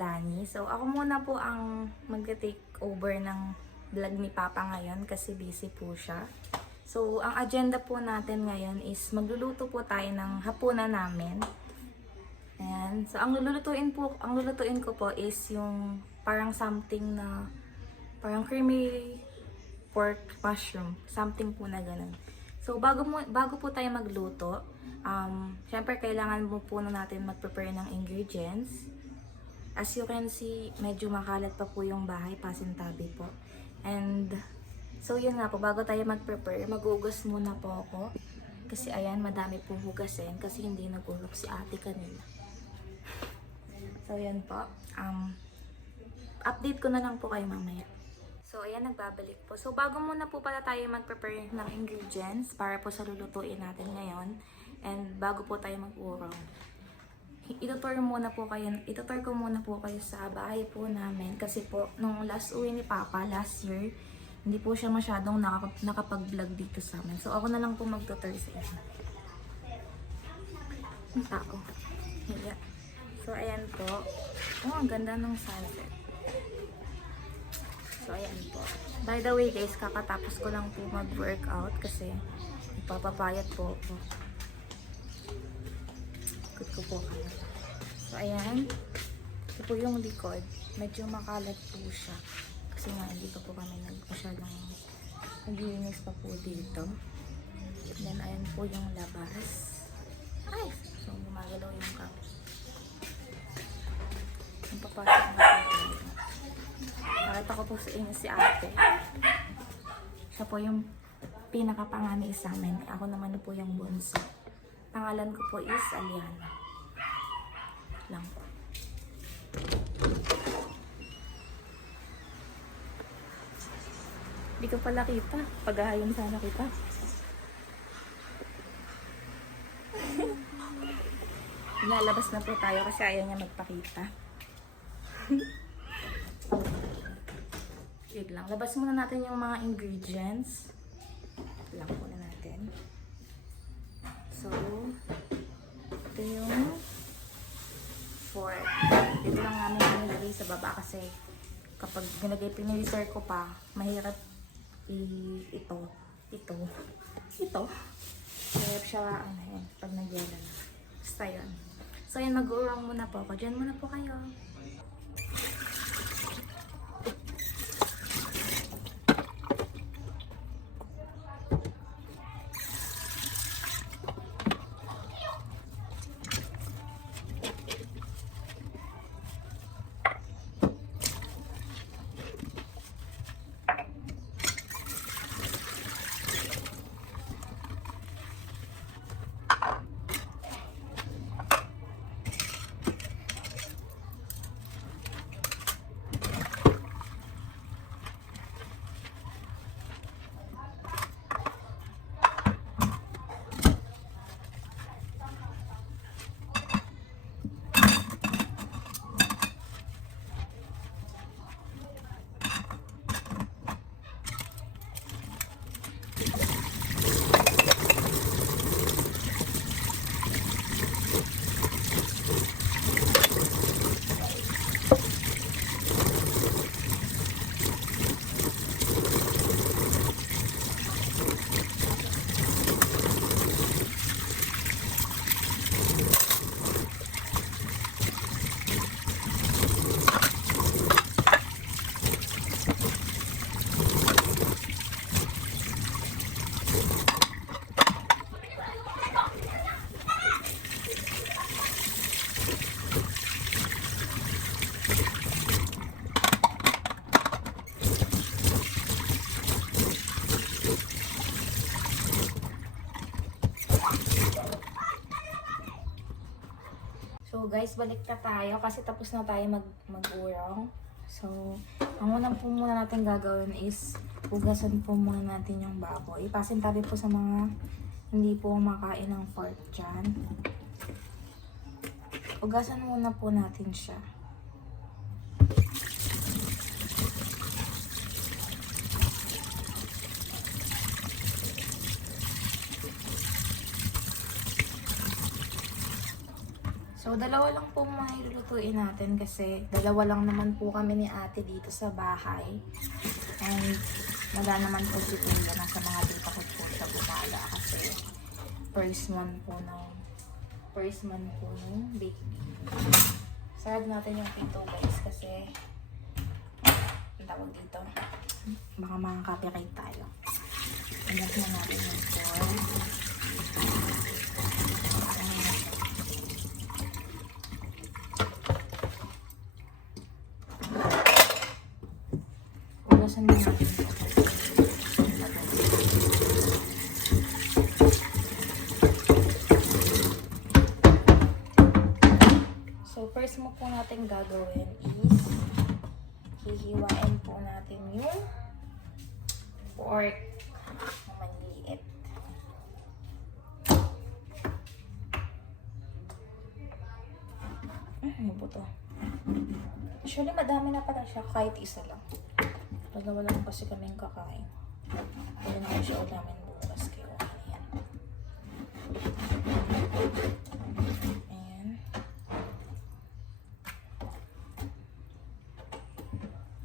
Dani. So, ako muna po ang mag-take over ng vlog ni Papa ngayon kasi busy po siya. So, ang agenda po natin ngayon is magluluto po tayo ng hapunan namin. Ayan. So, ang lulutuin ko po is yung parang something na parang creamy pork mushroom. Something po na ganun. So, bago po tayo magluto, syempre kailangan po na natin mag-prepare ng ingredients. As you can see, medyo makalat pa po yung bahay, pasintabi po. And, so yun nga po, bago tayo mag-prepare, mag-ugas muna po ako. Kasi ayan, madami po hugasin kasi hindi nagulok si ate kanina. So yan po, update ko na lang po kayo mamaya. So ayan, nagbabalik po. So bago muna po pala tayo mag-prepare ng ingredients para po sa lulutuin natin ngayon. And bago po tayo mag-urong, itutur ko muna po kayo sa bahay po namin. Kasi po, nung last uwi ni Papa, last year, hindi po siya masyadong nakapag-vlog dito sa amin. So ako na lang po mag-tutor sa inyo. Ang tao. Yeah. So ayan po. Oh, ang ganda ng sunset. So ayan po. By the way guys, kakatapos ko lang po mag-workout kasi ipapapayat po ako. Ikot ko po kayo. So ayan. Ito po yung likod. Medyo makalat po siya. Kasi nga hindi pa po kami masyadong naglinis pa po dito. Then ayan po yung labas. Ay! So gumagalaw yung cup. Yung papasok na po. Nakita ko po sa inyo si ate. Siya po yung pinakapangani sa amin. Ako naman po yung bunso. Pangalan ko po is Aliana. Lang po. Hindi ko pala kita. Paghahayin sana kita. Lalabas na po tayo kasi ayaw niya magpakita. Wait lang. Labas muna natin yung mga ingredients. Lang muna natin. So, ito yung fork. Ito lang namin nilagay sa baba kasi kapag piniliser ko pa, mahirap ito. Mahirap siya, pag nagyela na. Basta yun. So, yun, mag-uurong muna po ako. Diyan muna po kayo. So guys, balik na tayo kasi tapos na tayo mag-urong. So, ang unang po muna natin gagawin is hugasan po muna natin yung baboy. Pasintabi po sa mga hindi po makain ng pork dyan. Hugasan muna po natin siya. So, So, dalawa lang po mga ilulutuin natin kasi dalawa lang naman po kami ni ate dito sa bahay. And wala naman po si Kuya, nasa mga tita ko po siya gumala kasi first month po ng baby. Sarad natin yung pinto guys kasi ang tawag dito, baka mga copyright tayo. Alas na natin yung foil. Ulasan din natin ito. So, first mo po natin gagawin is hihiwain po natin yung pork na maliliit. Ano po to? Actually, madami na pala siya kahit isa lang. Dalawa lang kasi kaming kakain. Kaya naman siya namin bukas kayo. Ayan. Ayan.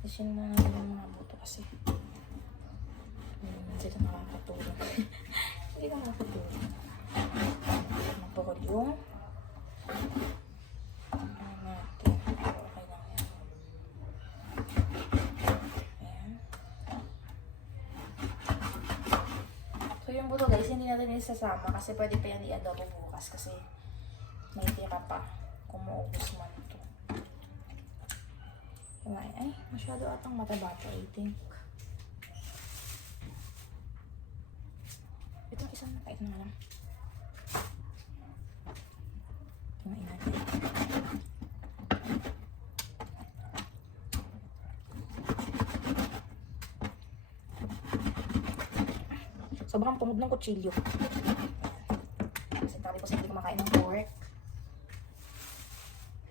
Isin na natin yung mga buto kasi hindi na nakakatulong. Hindi na nakakatulong. Napukod yung natin. Okay lang yan. Ayan. So yung buto guys, hindi natin isasama kasi pwede pa yan i-adobo bukas kasi may tira pa kung maubos man ito. Ay, masyado atang mataba ito, I think. Itong isang nakait na lang. Tingnan natin. Sobrang pungod ng kutsilyo. Kasi tabi ko sa hindi kumakain ng pork.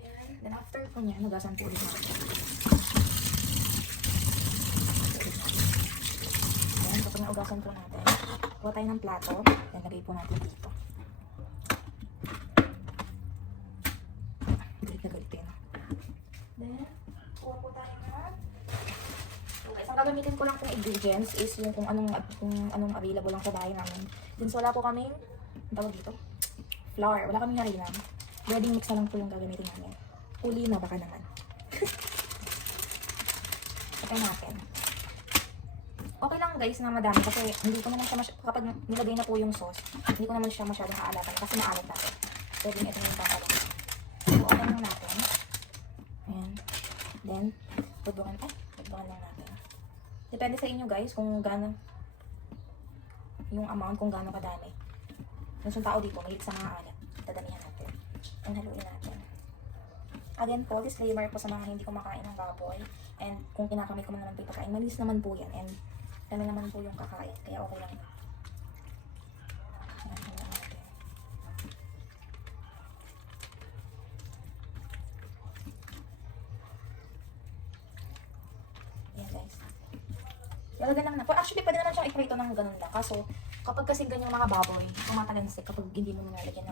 Ayan. Then after po niya, nugasan po ulit natin. Ayan, kapag naugasan po natin, kuha tayo ng plato, then lagay po natin dito. Galit na galit yun. Then, kuha po tayo na. So guys, ang gagamitin ko lang pong ingredients is yung kung anong available lang sa bahay namin. Then, so wala po kaming, ang tawag dito, flour. Wala kaming harina. Ready mix na lang po yung gagamitin namin. Uli na baka naman. Patay natin. Okay lang guys na madami kasi hindi ko naman siya kapag nilagay na po yung sauce, hindi ko naman siya masyadong aalatan kasi maalat natin. Pwede ito yung papalong. So, okay lang natin. Ayan. Then, budungan lang natin. Depende sa inyo guys kung gaano yung amount, kung gaano kadami. Yung tao dito, mahilig sa mga alat. Dadamihan natin. And haluin natin. Again po, disclaimer po sa mga hindi kumakain ng baboy. And kung kinakamay ko naman po ipakain, malinis naman po yan. And kami naman po yung kakain. Kaya okay lang. Ayan, haluin natin. Ayan guys. Lalagyan lang na. Actually, pwede naman siyang i-prito ng ganun lang. Kaso, kapag kasi ganyang mga baboy, tumatalansi kapag hindi mo nilalagyan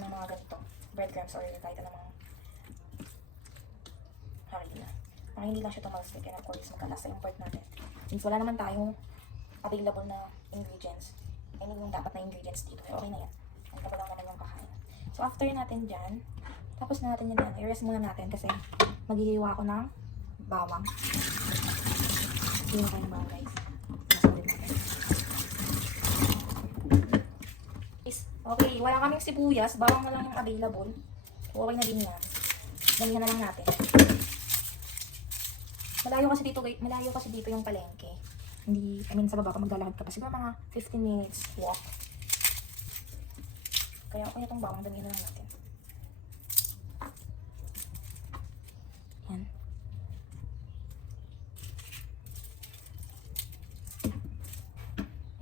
ng mga ganito. Breadcrumbs or kahit anong harina. Para hindi lang siya tumalsik. And of course, magkalasa yung part natin. Since wala naman tayong available na ingredients, I mean yung dapat na ingredients dito. Okay na yan. Ang kapag lang naman yung kakain. So, after natin dyan, tapos na natin yan. I-rest muna natin kasi maghihiwa ako ng bawang. Hiwa ko yung bawang guys. Okay, wala kaming sibuyas. Bawang na lang yung available. Okay na din yan. Damihan na lang natin. Malayo kasi dito yung palengke. Hindi, I mean sa baba ka maglalakad ka pa. Siguro mga 15 minutes walk. Kaya okay na itong bawang. Damihan na lang natin. Yan.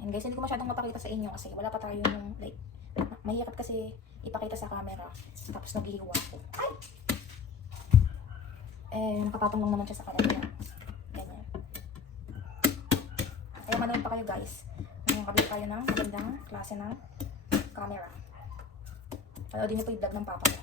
And guys, hindi ko masyadong mapakita sa inyo kasi wala pa tayo yung like, mahirap kasi ipakita sa camera. Tapos naghihiwa ko. Ay! Nakapatong lang naman siya sa kanila. Ganyan. Kaya manood pa kayo guys. Nakabili tayo ng magandang klase ng camera. Panoodin niyo po yung vlog ng papa ko.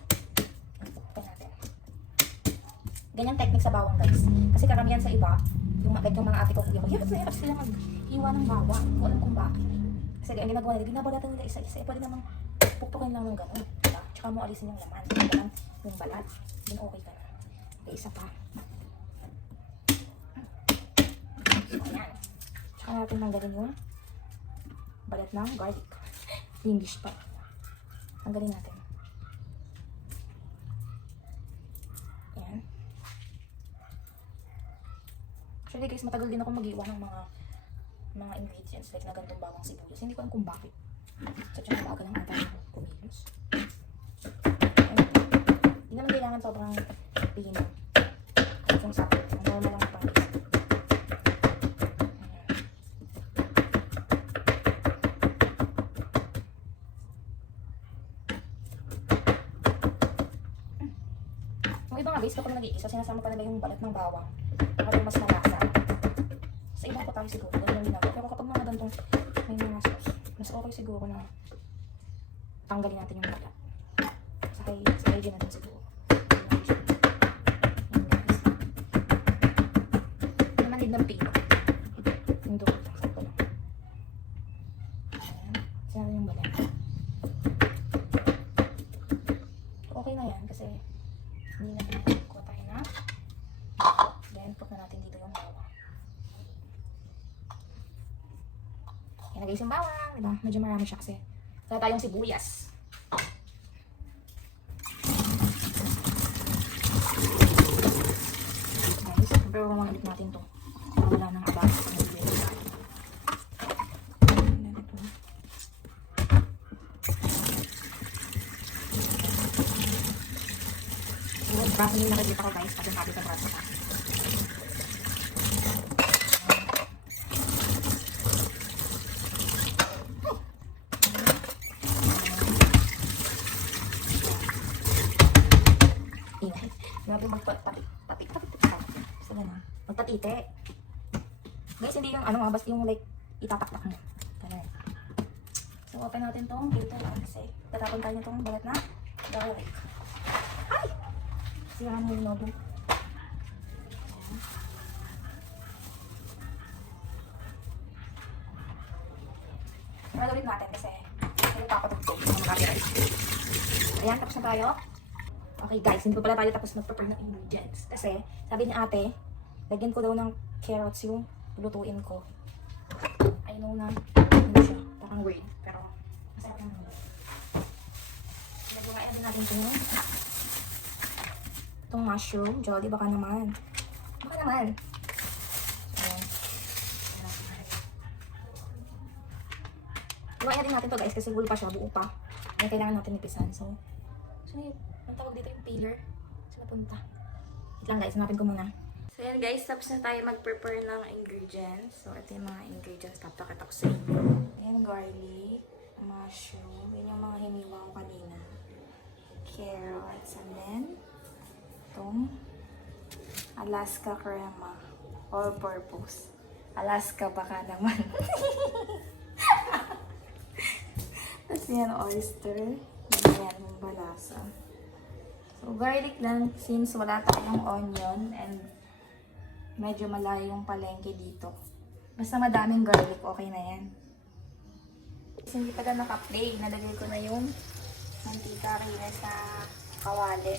Ganyan technique sa bawang guys. Kasi karamihan sa iba, yung mga ate ko, kuya ko, hirap sila maghiwa ng bawang. Kung alam kung bakit. Kasi ang ginagawa nila, binabalatan nila isa-isa. Pwede namang pupukpukin lang ng gano'n. Diba? Tsaka mo alisin yung laman. Yung balat. Then okay ka na. Okay, isa pa. So, ayan. Tsaka natin manggalin yung balat ng garlic. English pa. Tanggalin natin. Ayan. Actually guys, matagal din ako mag-iwan ng mga ingredients like na ganitong bawang sibuyas. Hindi ko alam kung bakit. Sa tiyan baga lang ata yung kumilos. Hindi naman kailangan sobrang pino. Kahit yung sakit. Ang normal lang pa. Yung iba nga guys, kapag nag-iisa, sinasama pa nila yung balat ng bawang. Para mas malasa. Sa ibang ko tayo siguro, ganun yung ginagawa. Pero kapag mga gantong may mga sauce, mas okay siguro na tanggalin natin yung balat. Sa hygiene natin siguro. Hindi naman din ng pino. Yung dukot lang, sakto lang. Ayan, sinabi yung balat. Okay na yan kasi hindi na kuha tayo na. Then, put na natin dito yung bawang. Yan na guys yung bawang. Diba? Medyo marami siya kasi wala tayong sibuyas. Guys, pero mamamit natin to. Wala nang abang sa nagbibigay tayo. Braso yung nakikita ko guys, at yung sabi sa braso ka. Ingay. Grabe magpatiti. Basta gano'n. Magpatiti. Guys, hindi yung ano basta yung like, itataktak mo. Ganun. So, open natin tong filter kasi tatapon tayo nitong balat na garlic. Ay! Sirahan mo yung logo. Nagawin natin kasi hindi pa ako tugtog sa mga copyright. Ayan, tapos na tayo. Okay guys, hindi pa pala tayo tapos mag-prepare ng ingredients. Kasi sabi ni ate, lagyan ko daw ng carrots yung lutuin ko. I know na ano siya, parang weird. Pero masarap naman. Nagawa din natin ito yung itong mushroom. Jolly, baka naman. Baka naman. So, iwain din natin to guys kasi whole pa siya, buo pa. Ay, kailangan natin ipisan. So ang tawag dito yung peeler. So, napunta. Wait lang guys, hanapin ko muna. So, yan guys, tapos na tayo mag-prepare ng ingredients. So, ito yung mga ingredients. Tapos ko sa inyo. Ayan, garlic, mushroom. Yan yung mga hiniwa ko kanina. Carrots, and then itong Alaska crema. All purpose. Alaska baka naman. Tapos yan, oyster. Yan yung balasa. So, garlic lang since wala tayong onion and medyo malayo yung palengke dito. Basta madaming garlic, okay na yan. Kasi hindi pa na naka-play. Nalagay ko na yung mantika rin sa kawali.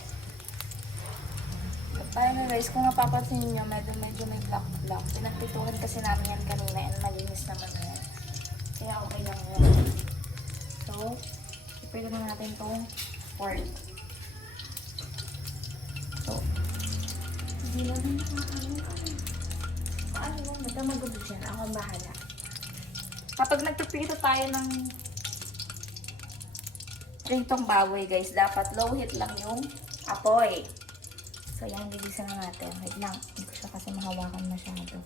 Parang na guys, kung mapapansin nyo, medyo may black. Pinagpituhan kasi namin yan kanina and malinis naman yan. Kaya okay lang yun. So, ipwede na natin itong pork. So, hindi naman paano lang magkamagulo dyan? Ako ang bahala. Kapag nagpipito tayo ng pritong baboy guys, dapat low heat lang yung apoy. So, yan, gigisa na natin. Wait lang, hindi ko siya kasi mahawakan masyado.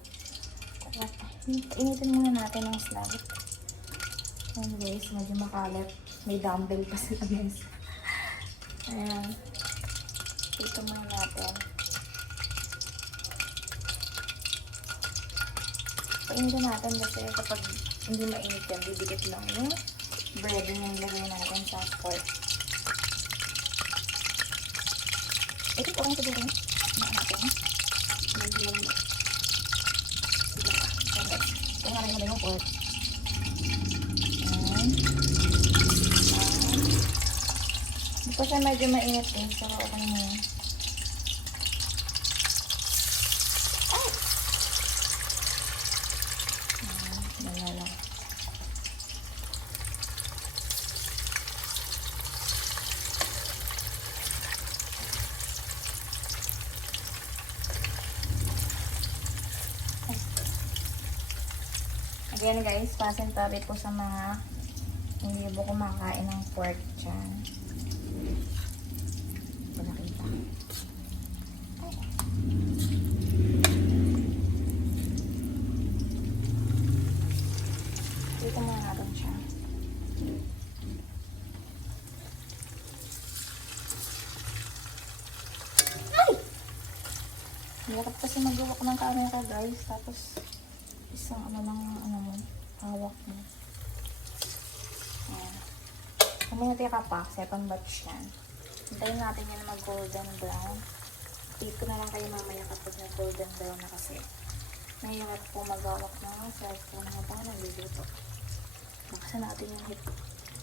Initin muna natin ang slab. Ayan guys, medyo makalat. May dumbbell pa sila guys. Ayan. Ito muna natin. Painitin natin kasi kapag hindi mainit yan, bibigit lang yung breading yung lagay natin sa pork. Ito po ang siguro. Natin. pork. Ayan. Hindi pa siya medyo mainit eh. So, okay na yun. Wala lang. Again guys, pasintabi po sa mga hindi po kumakain ng pork dyan. Hindi ko nakita. Dito muna natin siya. Ay! Hirap kasi mag-iwak ng camera guys. Tapos isang hawak mo. Ayan. Kung may natira pa, second batch yan. Hintayin natin yan mag golden brown. Update ko na lang kayo mamaya kapag na golden brown na kasi mahirap po mag-hawak ng cellphone habang nagluluto. Bakasan natin yung heat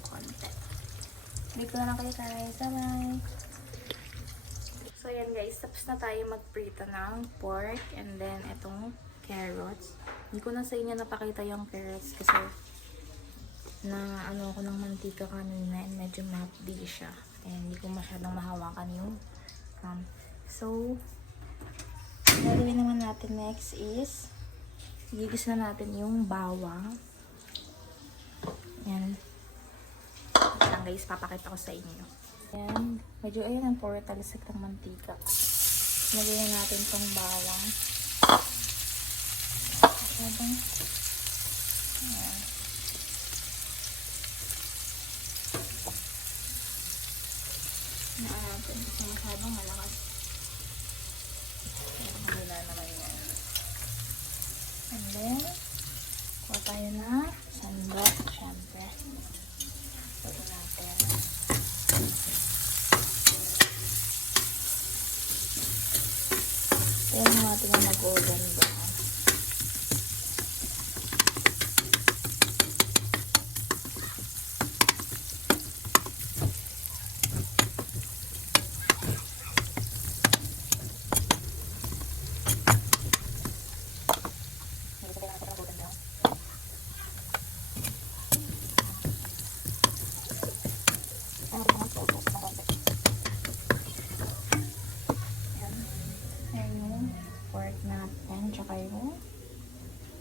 konti. Update ko na lang kayo guys. Bye-bye! So ayan guys, tapos na tayo magprito ng pork and then itong carrots. Hindi ko na sa inyo napakita yung carrots kasi na ako ng mantika kanina and medyo matte siya. And hindi ko masyadong mahawakan yung so, gagawin naman natin next is gigis na natin yung bawang. Yan. Lang guys, papakita ko sa inyo. Yan. Medyo ayan ang puro talisik ng mantika. Lagyan na natin tong bawang. Masyadong ayan. Naan natin kasi masyadong malakas. Wala naman yan. And then kuha tayo na sandok. Siyempre ito natin. Ayan natin yung mag-golden brown. Tsaka yung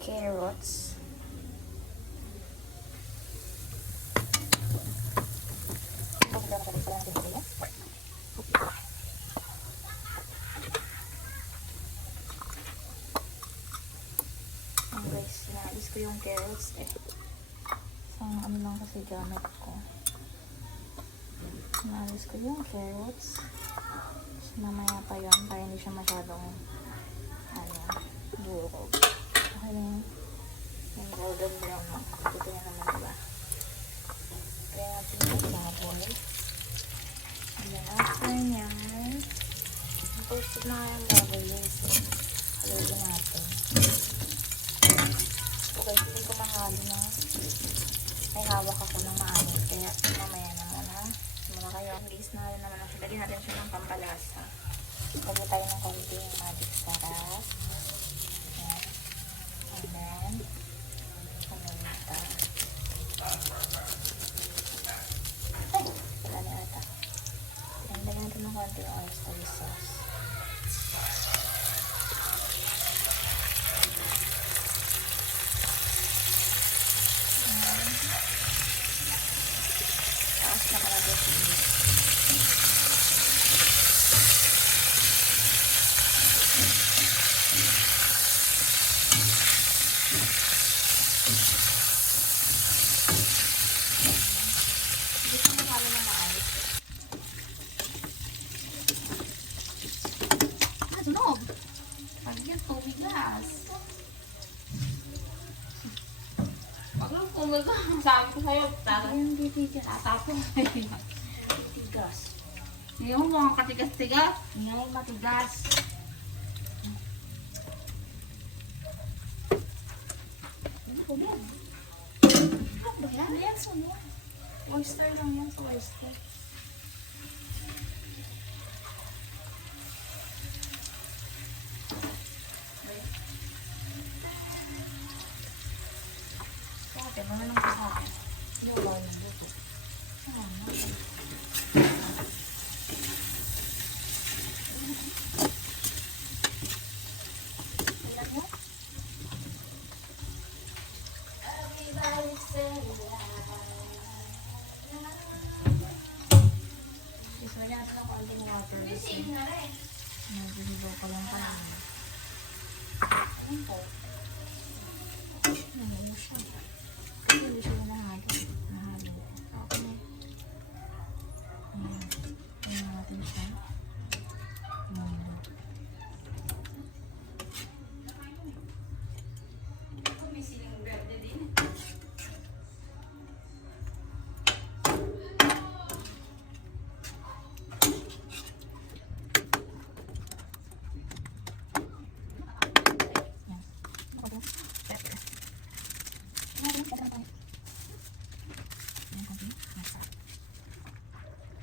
carrots. Guys, sinaalis ko yung carrots eh. Isang lang kasi gamit ko. Sinaalis ko yung carrots. So, mamaya pa yun para hindi siya masyadong durog. Okay na yung golden brown na. Ito na naman diba? Kaya natin yung baboy. And then after nyan, toasted na yung baboy yun. So, haluin natin. Okay, hindi ko mahalo na. May hawak ako ng maamin. Kaya mamaya na muna. Muna kayo. Guys, na rin naman. Lagyan natin siya ng pampalasa. Lagyan tayo ng konting magic sarap. And then, paminta. Ay! Wala na ata. And lagyan natin ng konting oyster sauce. Tapos naman natin siya. Sunog! Pagyan, tumigas. Pagyan, tumigas. Sabi ko sa'yo, yung titigas. Tatapon na yun. Tigas. Hindi mo mga katigas-tigas. Hindi mo matigas. Sunog. Ano yan? Ano yan, sunog? Oyster lang yan sa oyster. Ate, baka lang sa akin. Hindi ko ba yung buto? Gusto niya sa konting water. Naghihibaw ko lang pala. Ayun po. Nahalo siya. Kasi hindi siya nahalo. Okay. Ayan. Ayan natin siya. Ayan.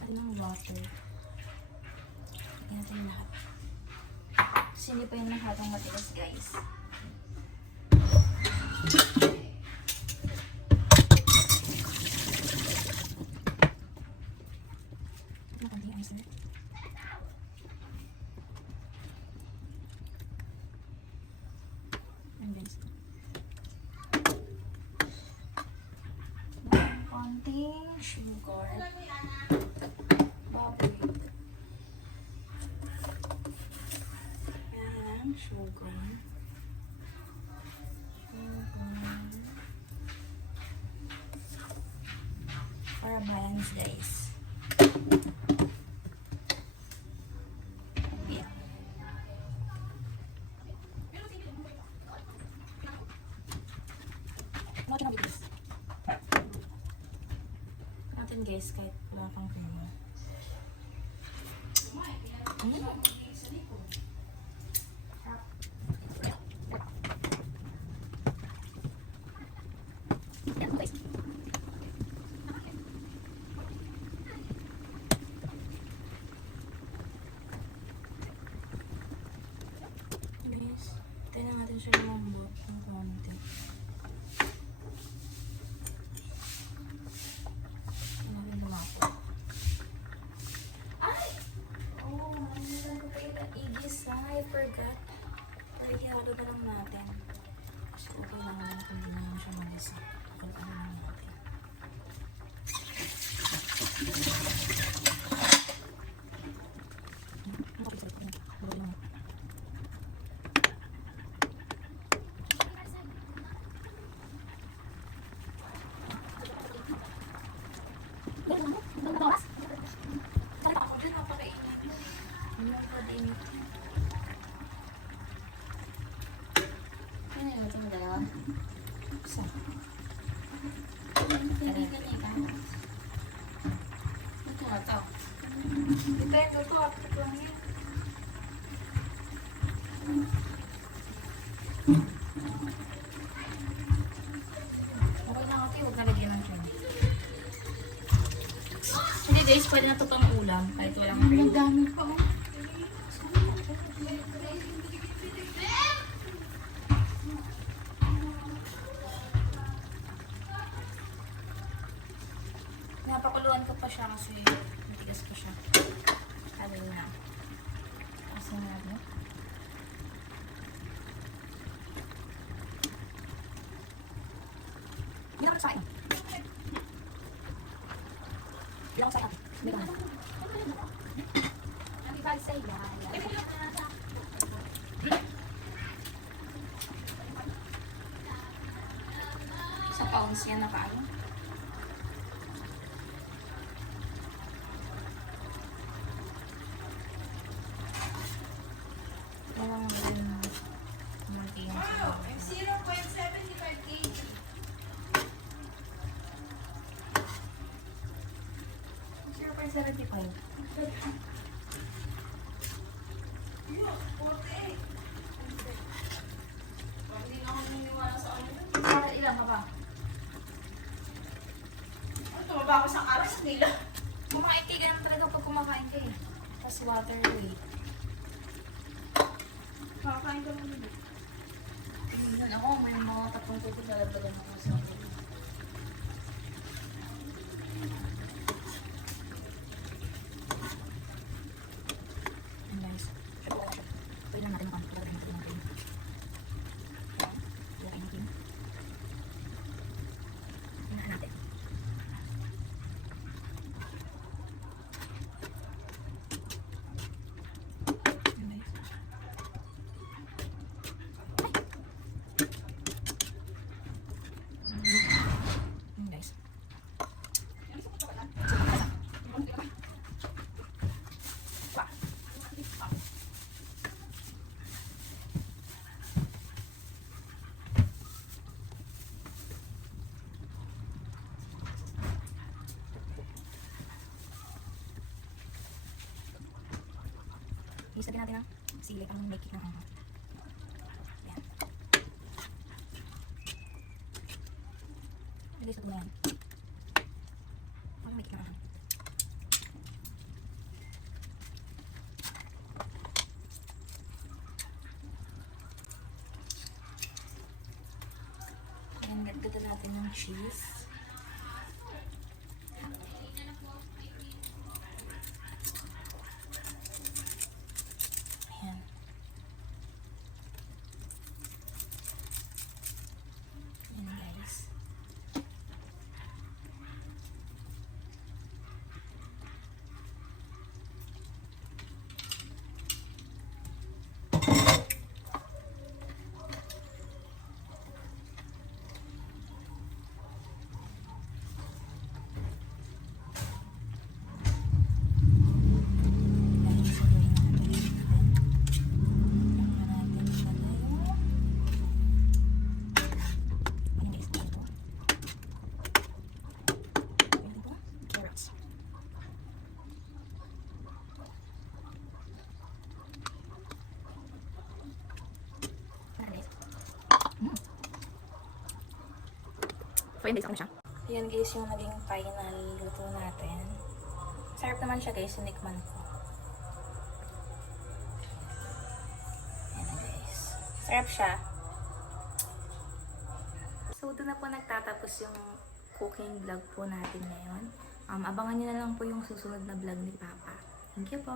Ng water. Lagyan natin lahat. Kasi hindi pa yung masyadong matigas, guys. And then, konting sugar. Ayan, sugar. Para balance, guys. Ayan. Natin, guys, kahit wala pang kumain. Tayo na natin siya lumambot ng konti. Ano rin lumapot. Ay! Oh, nalimutan ko pa yung igis, ha? I forgot. Ihalo na lang natin. Kasi okay lang naman kung hindi naman siya mag-isa. Kung ano lang natin. Depende to, apit lang yun. Okay na ate, huwag nalagyan ng tiyan. Hindi guys, pwede na ito pang ulam kahit walang cream. Ang dami pa. Napakuluan ko pa siya kasi matigas pa siya. Alin na. Kasi natin. Hindi naman sa akin. Hindi naman sa akin. Hindi naman. Nakipag sa iya. Sa pounds yan na paano? Walang din kumunti yung Wow, I'm 0.75 kg. $0.75. Hindi na ako naniniwala sa ano. Para ilang ka ba? Ano, tumaba ako sa araw sa nila. Kumain ka ganun talaga pag kumakain ka eh. Tapos water weight. Makakain ka muna. Minsan ako, may mga tapong tubig na lagdagan ako sa akin. Guys, siya po ako siya. Pwede lang natin ang lagdagan natin ng cream. Ayan, lagay ng cream. Hinahan natin. Ayan, guys. Ayan, guys. Ilagyan natin ng sili pang make it ng ano. Ayan. Ilagay sa tumayan. Pang make it ng ano. Ayan, gagatan natin ng cheese. Ayan. Ayan guys. So, days ako na siya. Ayan guys, yung naging final luto natin. Sarap naman siya guys, sinikman ko. Ayan guys. Sarap siya. So, doon na po nagtatapos yung cooking vlog po natin ngayon. Abangan nyo na lang po yung susunod na vlog ni Papa. Thank you po!